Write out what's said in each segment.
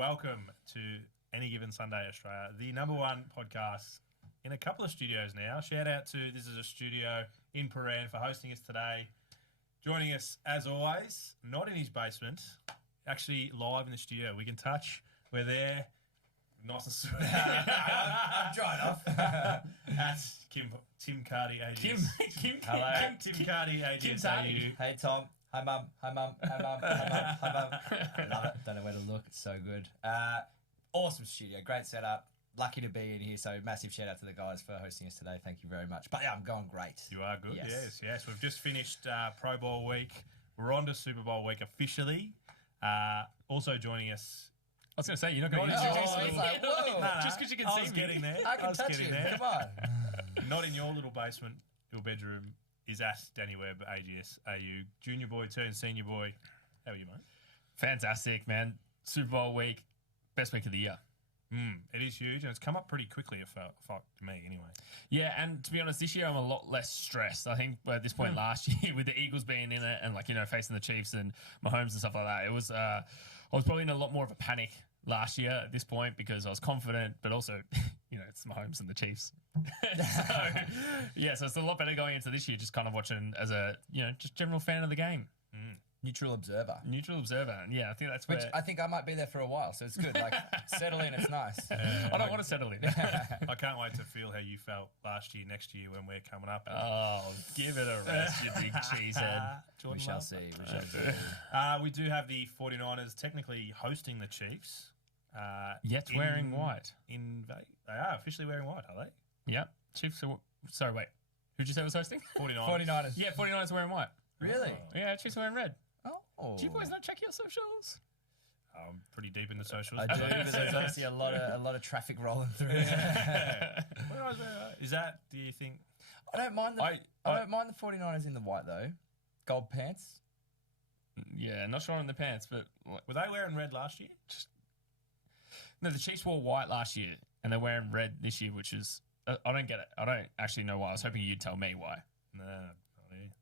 welcome to Any Given Sunday Australia, the number one podcast in a couple of studios now. Shout out to This Is a Studio in Paran for hosting us today. Joining us, as always, not in his basement, actually live in the studio. We can touch. We're there. Nice and sweet. I'm drying off. That's Tim Cardy, AGS. Hello. Tim Cardy, AGS. Tim Cardy. Hey, Tom. Hi, Mum. Hi, Mum. Hi, Mum. Hi, Mum. Hi, Mum. I love it. Don't know where to look. It's so good. Awesome studio. Great setup. Lucky to be in here. So massive shout out to the guys for hosting us today. Thank you very much. But yeah, I'm going great. You are good. Yes. We've just finished Pro Bowl week. We're on to Super Bowl week officially. Also joining us. I was going to say, you're not going to introduce me. Like, whoa. Just because you can see me. Getting there. I can touch you. There. Come on. Not in your little basement, your bedroom, is at Danny Webb, AGS, AU. Junior boy turned senior boy. How are you, mate? Fantastic, man. Super Bowl week. Best week of the year. It is huge, and it's come up pretty quickly, for me, anyway. Yeah, and to be honest, this year I'm a lot less stressed. I think at this point last year, with the Eagles being in it and facing the Chiefs and Mahomes and stuff like that, it was I was probably in a lot more of a panic last year at this point because I was confident, but also, it's Mahomes and the Chiefs. So it's a lot better going into this year, just kind of watching as a, just general fan of the game. Neutral observer. And yeah, I think that's Which I think I might be there for a while, so it's good. Like, settle in, it's nice. I don't want to settle in. I can't wait to feel how you felt next year when we're coming up. Oh, give it a rest, you big cheesehead. We shall see. We do have the 49ers technically hosting the Chiefs. Yet wearing white. They are officially wearing white, are they? Yep. Chiefs are... Sorry, wait. Who'd you say was hosting? 49ers. Yeah, 49ers are wearing white. Really? Yeah, Chiefs are wearing red. Oh. Do you boys not check your socials? I'm pretty deep in the socials. I do, but there's obviously a lot of traffic rolling through. Is that, do you think... I don't mind the 49ers in the white, though. Gold pants. Yeah, not sure on the pants, but... Were they wearing red last year? No, the Chiefs wore white last year, and they're wearing red this year, which is... I don't get it. I don't actually know why. I was hoping you'd tell me why. No.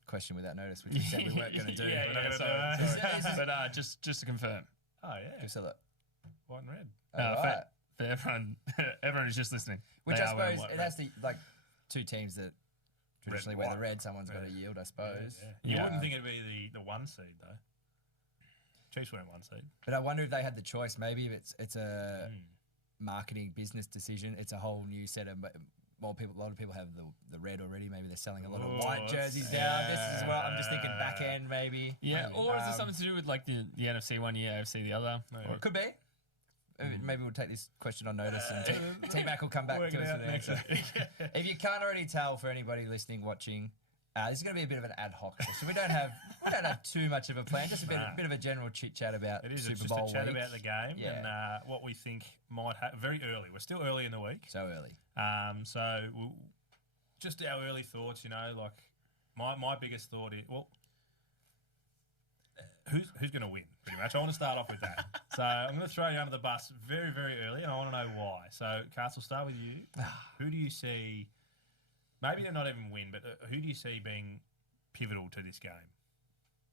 Question without notice, which you said we weren't going to do. Sorry. But just to confirm. Oh, yeah. Just so that. White and red. Right. For everyone who's just listening. Which I suppose it has to, two teams that traditionally wear the red, someone's got to yield, I suppose. Yeah. You wouldn't think it'd be the one seed, though. Chiefs weren't one seed. But I wonder if they had the choice. Maybe if it's a marketing business decision, it's a whole new set of... a lot of people have the red already. Maybe they're selling a lot of white jerseys now. This is what I'm just thinking back end, maybe. Yeah, or is there something to do with the NFC one year, AFC the other? Or it could be. Maybe we'll take this question on notice and TMac will come back to us with an answer. If you can't already tell for anybody listening, watching, this is going to be a bit of an ad hoc show. So we don't have too much of a plan. Just a bit of a general chit chat about Super Bowl week. It is just a chat about the game and what we think might happen. Very early. We're still early in the week. So early. Just our early thoughts. My biggest thought is who's going to win? Pretty much. I want to start off with that. So I'm going to throw you under the bus very, very early, and I want to know why. So, Cass, we'll start with you. Who do you see? Maybe they're not even win, but who do you see being pivotal to this game?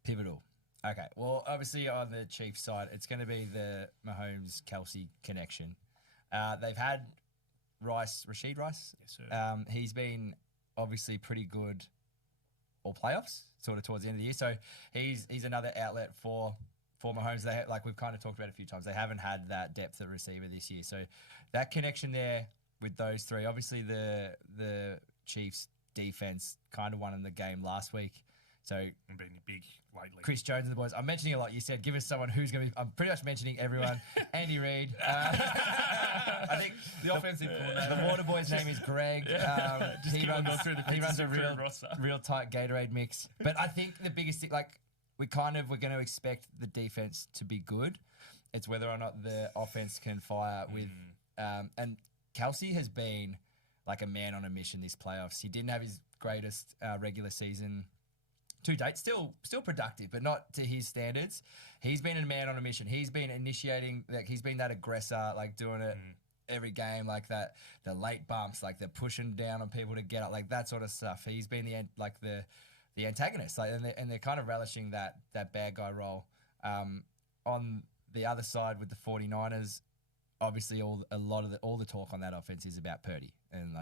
Pivotal. Okay. Well, obviously on the Chiefs side, it's going to be the Mahomes-Kelsey connection. They've had Rashid Rice. Yes, sir. He's been obviously pretty good all playoffs, sort of towards the end of the year. So he's another outlet for Mahomes. They we've kind of talked about a few times. They haven't had that depth at receiver this year. So that connection there with those three. Obviously the Chiefs defense kind of won in the game last week. So been big lately. Chris Jones and the boys. I'm mentioning a lot. You said give us someone who's going to be. I'm pretty much mentioning everyone. Andy Reid. I think the offensive coordinator. The water boy's name is Greg. He runs a real tight Gatorade mix. But I think the biggest thing, we're going to expect the defense to be good. It's whether or not the offense can fire with. And Kelsey has been like a man on a mission this playoffs. He didn't have his greatest regular season to date. Still productive, but not to his standards. He's been a man on a mission. He's been initiating, he's been that aggressor, doing it every game, the late bumps, the pushing down on people to get up, that sort of stuff. He's been the antagonist, and they're kind of relishing that bad guy role. On the other side with the 49ers, obviously all the talk on that offense is about Purdy and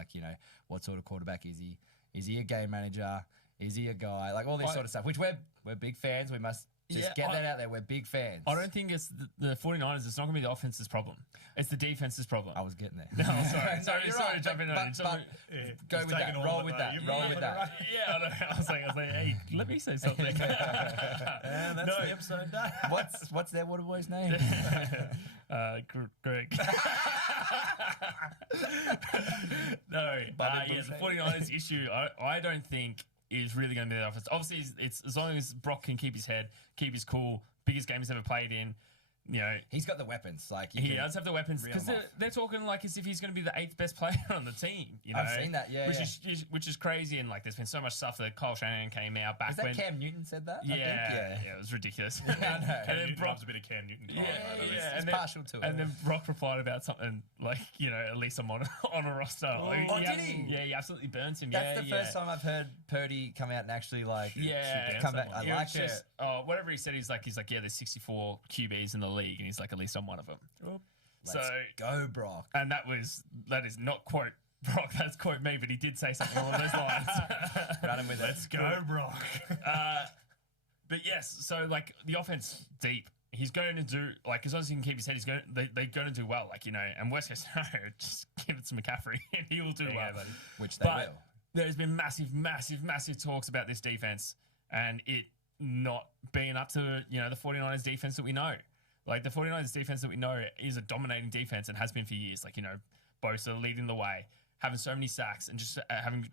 what sort of quarterback is he? Is he a game manager? Is he a guy? Like all this sort of stuff, which we're big fans. We must just get that out there. We're big fans. I don't think it's the 49ers. It's not going to be the offense's problem. It's the defense's problem. I was getting there. No, sorry to jump in on you. Go with that. Roll with that. Roll with that. Yeah, I know. I was like, hey, let me say something. And that's the episode done. What's their water boy's name? Greg. No, the 49ers issue, I don't think is really going to be the offense. Obviously, it's as long as Brock can keep his head, keep his cool, biggest game he's ever played in. He's got the weapons. He does have the weapons because they're talking like as if he's going to be the 8th best player on the team. I've seen that, which is crazy. And there's been so much stuff that Kyle Shanahan came out back when Cam Newton said that. Yeah, it was ridiculous. And then Brock loves a bit of Cam Newton. He's partial to it. And then Brock replied about something at least I'm on a roster. Did he? Yeah, he absolutely burns him. That's the first time I've heard Purdy come out and actually come back. I like it. Whatever he said, he's like, there's 64 QBs in the league, and he's like, at least I'm one of them. Let's go, Brock. And that is not quote Brock, that's quote me, but he did say something along those lines. Run him with it. Let's go, Brock. But yes, so the offense deep. He's going to do as long as he can keep his head. They're going to do well. And worst case scenario, just give it to McCaffrey and he will do well. Buddy. Which they will. There's been massive talks about this defense and it not being up to the 49ers defense that we know. The 49ers defense that we know is a dominating defense and has been for years. Bosa leading the way, having so many sacks and just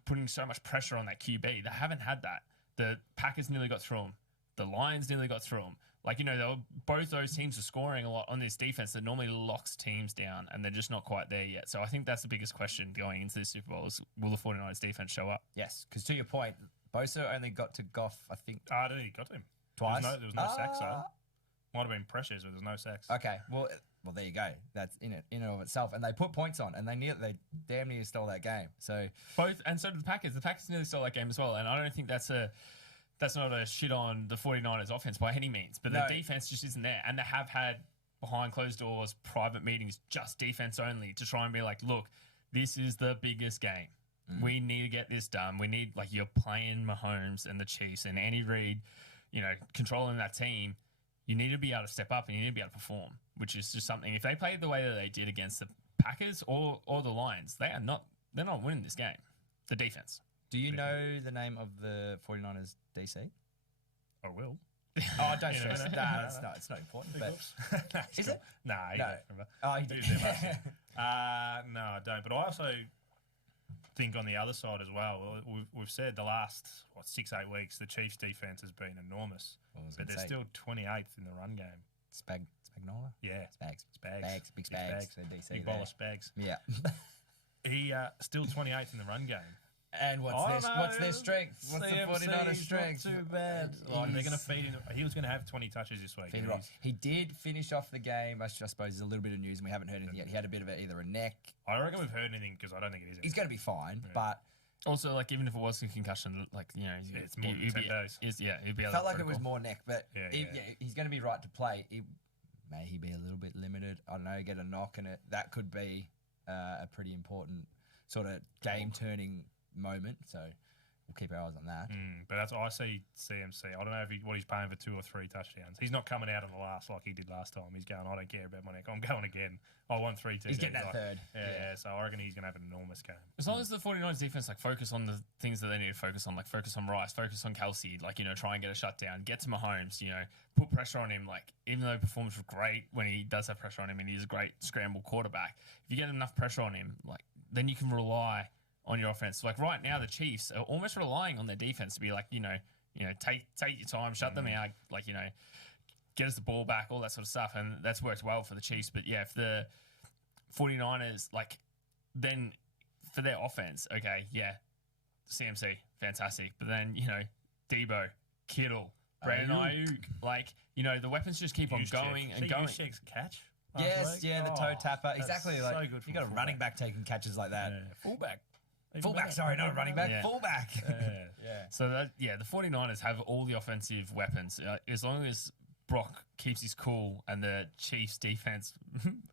putting so much pressure on that QB. They haven't had that. The Packers nearly got through them. The Lions nearly got through them. Both those teams are scoring a lot on this defense that normally locks teams down, and they're just not quite there yet. So I think that's the biggest question going into the Super Bowl is, will the 49ers defense show up? Yes, because to your point, Bosa only got to Goff, I think. I don't think he got to him. Twice? There was no sacks, though. Might have been pressures, but there's no sacks. Okay, well, there you go. That's in and of itself. And they put points on, and they damn near stole that game. So both, and so did the Packers. The Packers nearly stole that game as well. And I don't think that's not a shit on the 49ers offense by any means. But the defense just isn't there. And they have had behind closed doors, private meetings, just defense only to try and be like, look, this is the biggest game. We need to get this done. We need, you're playing Mahomes and the Chiefs and Andy Reid, controlling that team. You need to be able to step up and you need to be able to perform, which is just something. If they play the way that they did against the Packers or the Lions, they're not winning this game. The defense. Do you know the name of the 49ers DC? I will. Oh, don't stress. It's not important. But is it? Nah, you don't remember. Oh, he did. No, I don't. But I also think on the other side as well, we've said the last 6-8 weeks the Chiefs' defense has been enormous, but they're still 28th in the run game. Spagnola? Yeah, Spags. Big Spags. DC Big bowl of Spags. Yeah. He still 28th in the run game. And what's their strength? What's the 49ers' strength? Not too bad. They're going to feed him. He was going to have 20 touches this week. He did finish off the game. I suppose there's a little bit of news, and we haven't heard anything yet. He had a bit of either a neck. I reckon we've heard anything because I don't think it is. He's going to be fine, but also even if it was a concussion, it's more than 10 days. He'd be. Felt like it was more neck, but he's going to be right to play. May he be a little bit limited? I don't know. Get a knock, and that could be a pretty important sort of game-turning moment, so we'll keep our eyes on that. But I see CMC. I don't know what he's paying for 2 or 3 touchdowns. He's not coming out on the last like he did last time. He's going, I don't care about my neck. I'm going again. I want 3 TDs. He's getting that third. Yeah, so I reckon he's going to have an enormous game. As long as the 49ers defense focus on the things that they need to focus on, focus on Rice, focus on Kelsey, try and get a shutdown, get to Mahomes, put pressure on him. Even though performance was great when he does have pressure on him and he's a great scramble quarterback, if you get enough pressure on him, then you can rely on your offense. Right now, the Chiefs are almost relying on their defense to be take your time, shut them out, get us the ball back, all that sort of stuff. And that's worked well for the Chiefs. But yeah, if the 49ers, then for their offense, okay, yeah, CMC, fantastic. But then, Debo, Kittle, Brandon Ayuk, the weapons just keep on going and going. Catch? Yes, the toe tapper. Exactly. So good. You got a running back taking catches like that. Fullback. Fullback, sorry, not a running back. Yeah. Fullback. Yeah. So the 49ers have all the offensive weapons. As long as Brock keeps his cool and the Chiefs defense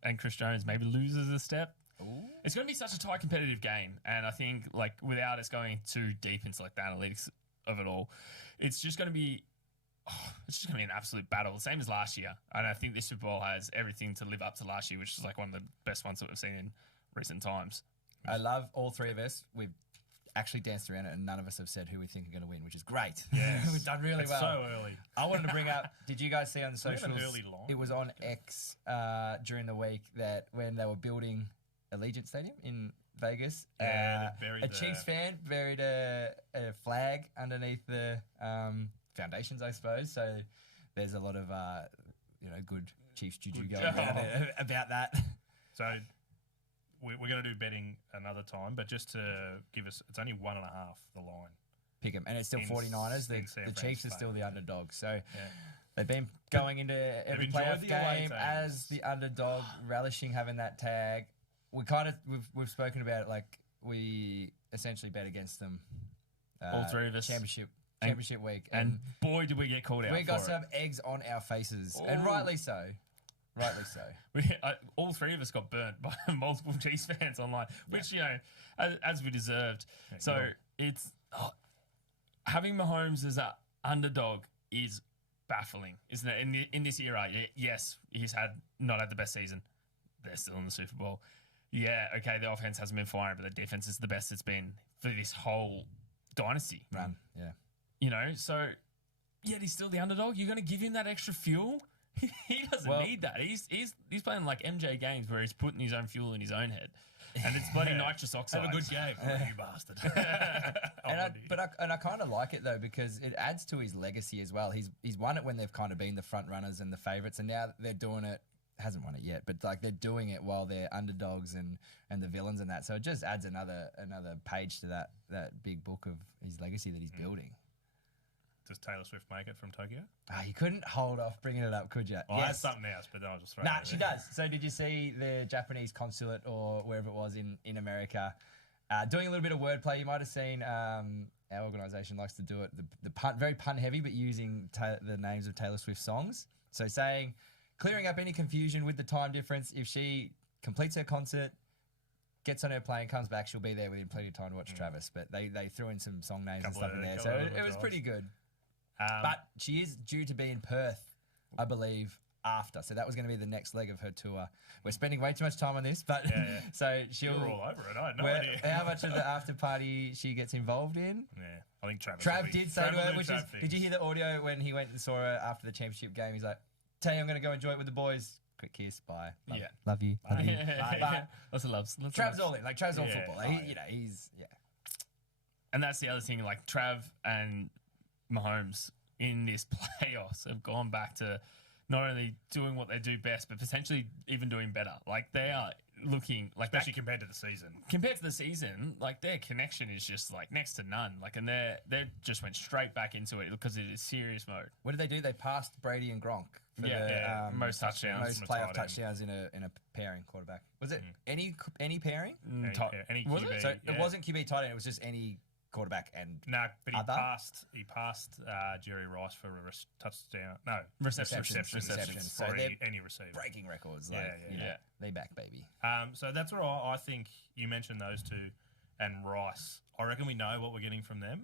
and Chris Jones maybe loses a step. Ooh. It's going to be such a tight competitive game, and I think like without us going too deep into like the analytics of it all, it's just going to be an absolute battle, the same as last year. And I think this Super Bowl has everything to live up to last year, which is like one of the best ones that we've seen in recent times. I love all three of us. We've actually danced around it, and none of us have said who we think are going to win, which is great. Yes. We've done really well. So early. I wanted to bring up, did you guys see on the We have an socials? early line. It was on X during the week that when they were building Allegiant Stadium in Vegas, Yeah, they buried a Chiefs fan buried a flag underneath the foundations, I suppose. So there's a lot of good Chiefs juju going around about that. So we're going to do betting another time, but just to give us, it's only 1.5 the line. Pick them, and it's still In 49ers. in San The Chiefs are Francisco. still the underdog. So Yeah. they've been going into every enjoyed playoff the away game fans. as the underdog, relishing having that tag. We've spoken about it, like we essentially bet against them. All three of us. Championship week, And boy, did we get called out we got for some eggs on our faces, and Oh. rightly so. Rightly so. all three of us got burnt by multiple Chiefs fans online, which, as we deserved. Yeah, So good on. it's having Mahomes as an underdog is baffling, isn't it? In this era, yes, he's not had the best season. They're still in the Super Bowl. Yeah, okay, the offense hasn't been firing, but the defense is the best it's been for this whole dynasty. Run, yeah. So yet he's still the underdog. You're going to give him that extra fuel? He doesn't need that. He's playing like MJ games where he's putting his own fuel in his own head, and it's bloody nitrous oxide. Have a good game, you bastard. And I kind of like it though because it adds to his legacy as well. He's won it when they've kind of been the front runners and the favourites, and now they're doing it. Hasn't won it yet, but like they're doing it while they're underdogs and the villains and that. So it just adds another page to that big book of his legacy that he's building. Does Taylor Swift make it from Tokyo? You couldn't hold off bringing it up, could you? Well, I had something else, but then I'll just throw it Nah, out she there. does. So did you see the Japanese consulate or wherever it was in America doing a little bit of wordplay? You might have seen our organisation likes to do it, the pun, very pun heavy, but using the names of Taylor Swift songs. So saying, clearing up any confusion with the time difference, if she completes her concert, gets on her plane, comes back, she'll be there within plenty of time to watch Travis. But they threw in some song names and stuff in there. So it was pretty good. But she is due to be in Perth, I believe, after. So that was going to be the next leg of her tour. We're spending way too much time on this, but so she'll. You're all over it. I had no idea. How much of the after party she gets involved in? Yeah, I think Travis. Trav did say to her, did you hear? hear the audio when he went and saw her after the championship game? He's like, "Tell you, I'm going to go enjoy it with the boys. Quick kiss, bye. Love you. Love you." But Lots of loves. Trav's all in. Like Trav's all Yeah. football. He's. And that's the other thing. Like Trav and Mahomes in this playoffs have gone back to not only doing what they do best, but potentially even doing better. Like they are looking like Especially compared to the season. compared to the season, like their connection is just like next to none. Like, and they just went straight back into it because it is serious mode. What did they do? They passed Brady and Gronk for most touchdowns, most playoff touchdowns in a pairing quarterback. Was it any pairing? Any Was QB, it? So it wasn't QB tight end. It was just any quarterback and No, but he Other? passed Jerry Rice for a touchdown. No, Reception. So for they're any receiver. breaking records. Yeah, Like, yeah, you know, yeah. they back baby. So that's where I think you mentioned those two and Rice. I reckon we know what we're getting from them.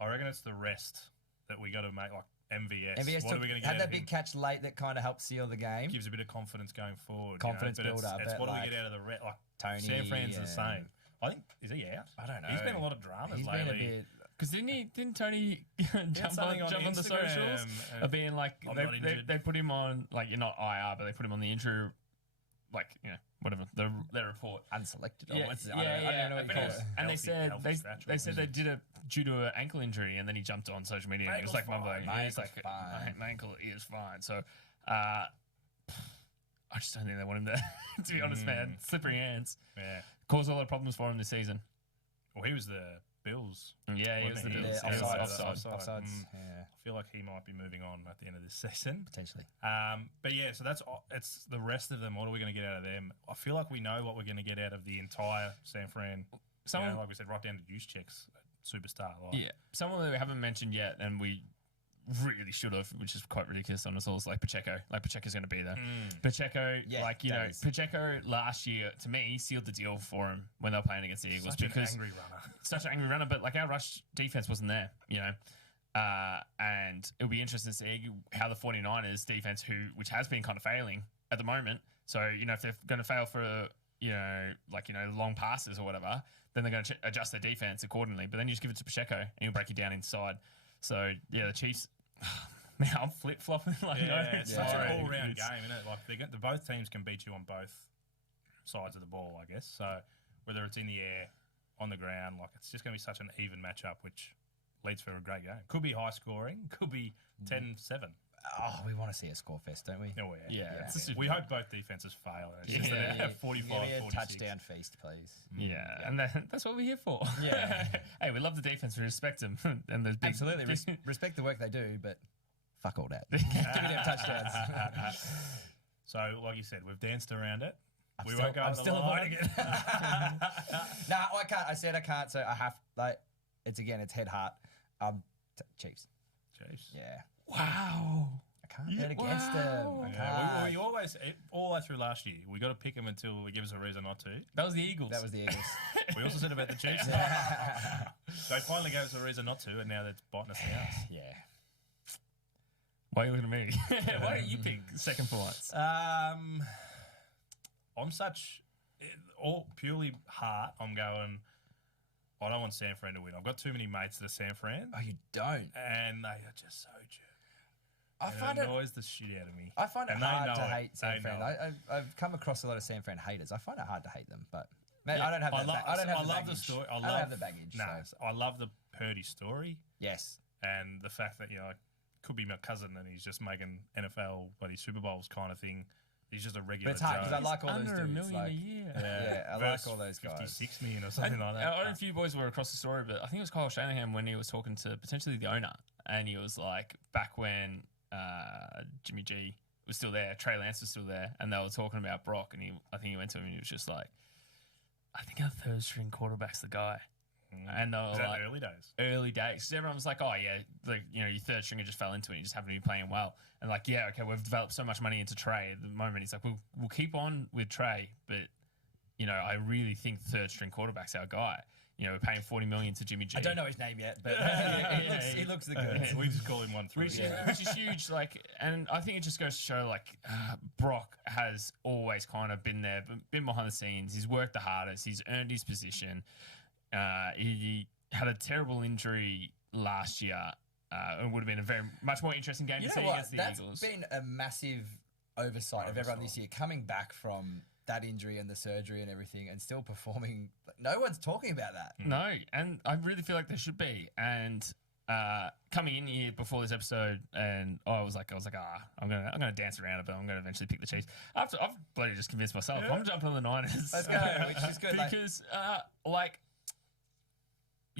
I reckon it's the rest that we got to make, like MVS. MVS What are we going to get had out that of big him? catch late that kind of helped seal the game. Gives a bit of confidence going forward. Confidence you know? But builder, It's but what do like we get out of the rest? Like Tony San Fran's the and- same. I think, is he out? I don't know. He's been a lot of dramas He's lately. been a bit. Because didn't Tony jump something on on the Instagram, socials of being like I'm not injured. they put him on like you're not IR, but they put him on the injury, like whatever their report. Unselected. Yeah, I don't know what you but call it it. was- and Healthy scratch they said or they did it due to an ankle injury, and then he jumped on social media and it was like mumbling. My He's like, ankle's fine. my ankle is fine. So, I just don't think they want him to. To be honest, man, slippery hands Yeah. caused a lot of problems for him this season. Well, he was the Bills. Yeah, he was the Wasn't he? Bills. Yeah, He was offsides. offside. Offsides. Mm. Yeah, I feel like he might be moving on at the end of this season. potentially. But yeah, so it's the rest of them. What are we going to get out of them? I feel like we know what we're going to get out of the entire San Fran. Like we said, right down to juice checks, superstar. Like, Yeah, someone that we haven't mentioned yet, and we really should have, which is quite ridiculous on us all, is like Pacheco. Like Pacheco's going to be there. Pacheco, Pacheco last year to me sealed the deal for him when they were playing against the Eagles such an angry runner. But like our rush defense wasn't there, and it'll be interesting to see how the 49ers defense, which has been kind of failing at the moment. So if they're going to fail for long passes or whatever, then they're going to adjust their defense accordingly. But then you just give it to Pacheco and he'll break you down inside. So the Chiefs. Man, I'm flip flopping. It's such an all round game, isn't it? Like both teams can beat you on both sides of the ball, I guess. So whether it's in the air, on the ground, it's just going to be such an even matchup, which leads for a great game. Could be high scoring, could be 10-7. Oh, we want to see a score fest, don't we? Oh, yeah. We hope both defenses fail. It's just 45-46. Touchdown feast, please. Yeah, and that's what we're here for. Yeah. Hey, we love the defense. We respect them. And there's absolutely. Respect the work they do, but fuck all that. Give me them touchdowns. So, like you said, we've danced around it. I'm still avoiding it. No, I can't. I said I can't, so I have, it's head heart. Chiefs. Yeah. Wow. I can't bet against them. We always, all the way through last year, we got to pick them until he gives us a reason not to. That was the Eagles. We also said about the Chiefs. They finally gave us a reason not to, and now they're biting us in the ass. Yeah. Why are you looking at me? Why don't you pick second points? I'm all purely heart. I'm going, I don't want San Fran to win. I've got too many mates that are San Fran. Oh, you don't? And they are just so jerk. It annoys the shit out of me. I find it hard to hate San Fran. I've come across a lot of San Fran haters. I find it hard to hate them, but I don't have that. I love the story. I don't have the baggage. No, I love the Purdy story. Yes, and the fact that it could be my cousin and he's just making NFL Super Bowls kind of thing. He's just a regular. But it's hard because I like all those dudes. Under $1 million a year. Yeah, I like all those guys. 56 million or something like that. I don't know if you boys were across the story, but I think it was Kyle Shanahan when he was talking to potentially the owner, and he was like, back when Jimmy G was still there, Trey Lance was still there, and they were talking about Brock, and I think he went to him and he was just like, I think our third string quarterback's the guy. And they were like, early days? Early days. Because everyone was like, oh, yeah, your third stringer just fell into it. You just haven't been playing well. And we've developed so much money into Trey. At the moment, he's like, we'll keep on with Trey, but, I really think third string quarterback's our guy. We're paying $40 million to Jimmy G. I don't know his name yet, but he looks the goods. We just call him 1-3. Which is huge. And I think it just goes to show, Brock has always kind of been there, been behind the scenes. He's worked the hardest. He's earned his position. He had a terrible injury last year. It would have been a much more interesting game to see against the Eagles. That's been a massive oversight of everyone this year, coming back from that injury and the surgery and everything, and still performing. No one's talking about that. No, and I really feel like there should be. And coming in here before this episode, and I was like, I'm gonna dance around it, but I'm gonna eventually pick the Chiefs. I've bloody just convinced myself. I'm jumping on the Niners. Let's go, which is good because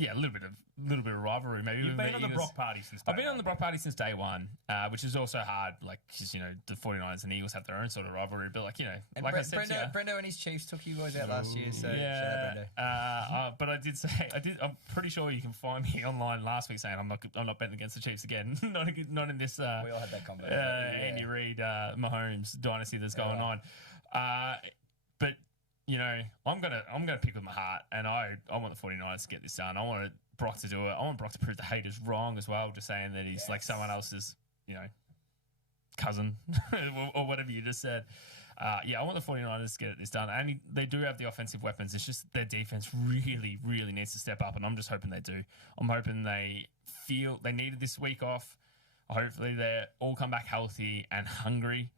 a little bit of rivalry maybe. You've been on the Brock party since day one. I've been on the Brock party since day one, which is also hard, because, the 49ers and Eagles have their own sort of rivalry, but, and I said Brendo and his Chiefs took you guys out last year, so yeah, shout out Brendo. But I did say, I'm pretty sure you can find me online last week saying I'm not betting against the Chiefs again. not in this, we all had that conversation. Andy Reid, Mahomes dynasty that's going on. But I'm gonna pick with my heart, and I want the 49ers to get this done. I want Brock to do it. I want Brock to prove the haters wrong as well, just saying that he's like someone else's, cousin or whatever you just said. I want the 49ers to get this done, and they do have the offensive weapons. It's just their defense really, really needs to step up, and I'm just hoping they do. I'm hoping they feel they needed this week off. Hopefully they all come back healthy and hungry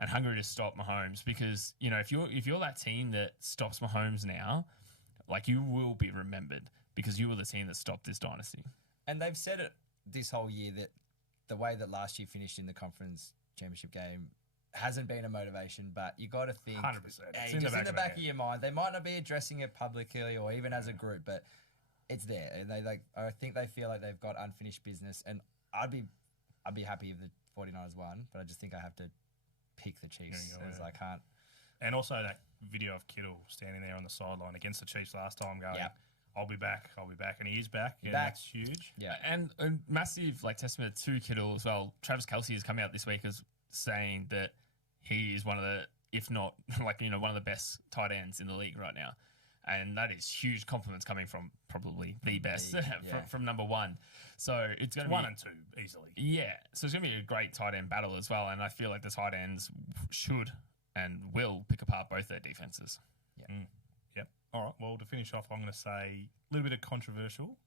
to stop Mahomes, because if you're that team that stops Mahomes now, you will be remembered because you were the team that stopped this dynasty. And they've said it this whole year that the way that last year finished in the conference championship game hasn't been a motivation, but you got to think 100%. It's in the back of your mind. They might not be addressing it publicly or even as a group, but it's there. And I think they feel like they've got unfinished business, and I'd be happy if the 49ers won, but I just think I have to pick the Chiefs, as I can't. And also that video of Kittle standing there on the sideline against the Chiefs last time going, I'll be back, and he is back, and Back. that's huge. Yeah. And a massive testament to Kittle as well. Travis Kelce has come out this week as saying that he is one of the, if not one of the best tight ends in the league right now. And that is huge compliments coming from probably the best from number one. So it's going to be 1 and 2 easily. Yeah. So it's going to be a great tight end battle as well. And I feel like the tight ends should and will pick apart both their defenses. Yeah. Yep. All right. Well, to finish off, I'm going to say a little bit of controversial.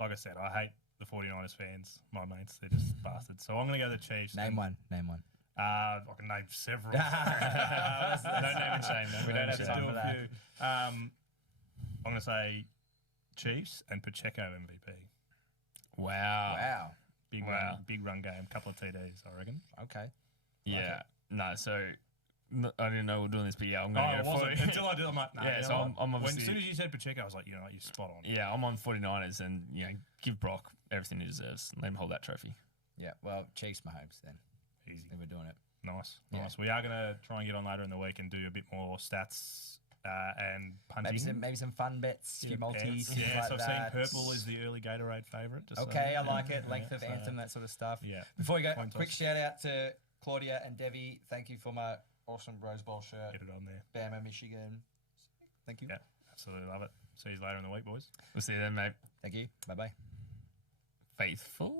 Like I said, I hate the 49ers fans, my mates. They're just bastards. So I'm going to go the Chiefs. Name one. I can name several. No name and shame. We don't have time for that. I'm going to say Chiefs and Pacheco MVP. Wow. Big run game. Couple of TDs, I reckon. Okay. Yeah. No, so I didn't know we were doing this, but yeah, I'm going to go for it. Until I did, I'm like, nah. Yeah, so I'm obviously... As soon as you said Pacheco, I was like, you're spot on. Yeah, I'm on 49ers and, give Brock everything he deserves. Let him hold that trophy. Yeah, well, Chiefs Mahomes then. Easy. Then we're doing it. Nice. Yeah. We are going to try and get on later in the week and do a bit more stats and punting. Maybe some fun bets, few multis. Yeah, like so I've that. seen purple is the early Gatorade favourite. Okay, I like it. Length of anthem, that sort of stuff. Yeah. Before we go, Coin quick toss. shout out to Claudia and Devi. Thank you for my awesome Rose Bowl shirt. Get it on there. Bama, Michigan. Thank you. Yeah, absolutely love it. See you later in the week, boys. We'll see you then, mate. Thank you. Bye-bye. Faithful.